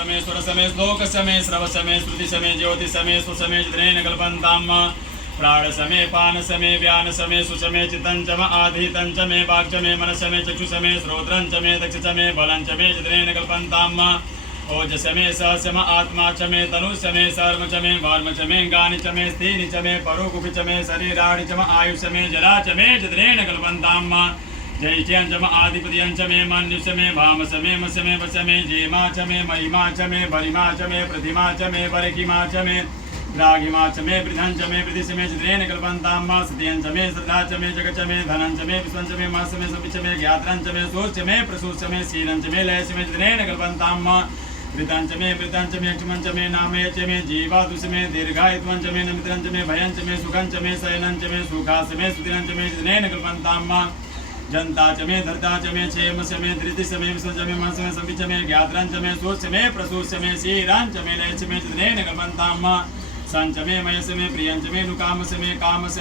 समय सुर समय श्लोक समय श्रव समय श्रुति समय ज्योति समय सुसमय चित्रेण कल्पन्ताम प्राण समय पान समय व्यान समय सुसमय चित्तं च आधीतं च मे वाक् च मे मनस मे चक्षु समय श्रोत्रं च मे दक्ष च मे बलं च मे चित्रेण कल्पन्ताम ओज समय सहस्यम आत्मा च मे तनु समय सर्म च मे वर्म च मे गानि च मे स्थीनि च मे परोकुपि च मे शरीराणि च मे आयुष मे जरा च मे चित्रेण कल्पन्ताम जैत्यंचम आधिपत्यंच मे मन्युष मे भामस मे मस मे वस मे जेमा च मे महिमा च मे बलिमा च मे प्रतिमा च मे बरकिमा च मे रागिमा च मे वृद्धं च मे वृद्धि च मे चित्रेण कल्पन्तां मा सत्यं च मे श्रद्धा च मे जगत् च मे धनं च मे विश्वं च मे मास मे सपि च मे ज्ञात्रं च मे सोच च मे प्रसूच च मे शीलं च मे लय च मे चित्रेण कल्पन्तां मा वृद्धं च मे क्षमं च मे नामय च मे जीवातु च मे दीर्घायुत्वं च मे नमित्रं च मे भयं च मे सुखं च मे शयनं च मे सुखास मे सुतिरं च मे चित्रेण कल्पन्तां मा जनता च मे धरता च मे क्षेम च मे धृति च मे विश्व च मे मनस मे सपि च मे ज्ञात्रं च मे सोच च मे प्रसूच च मे शीलं च मे लय च मे चित्रेण कल्पन्तां मा संच मे मयस मे प्रियं च मे नुकाम च मे काम च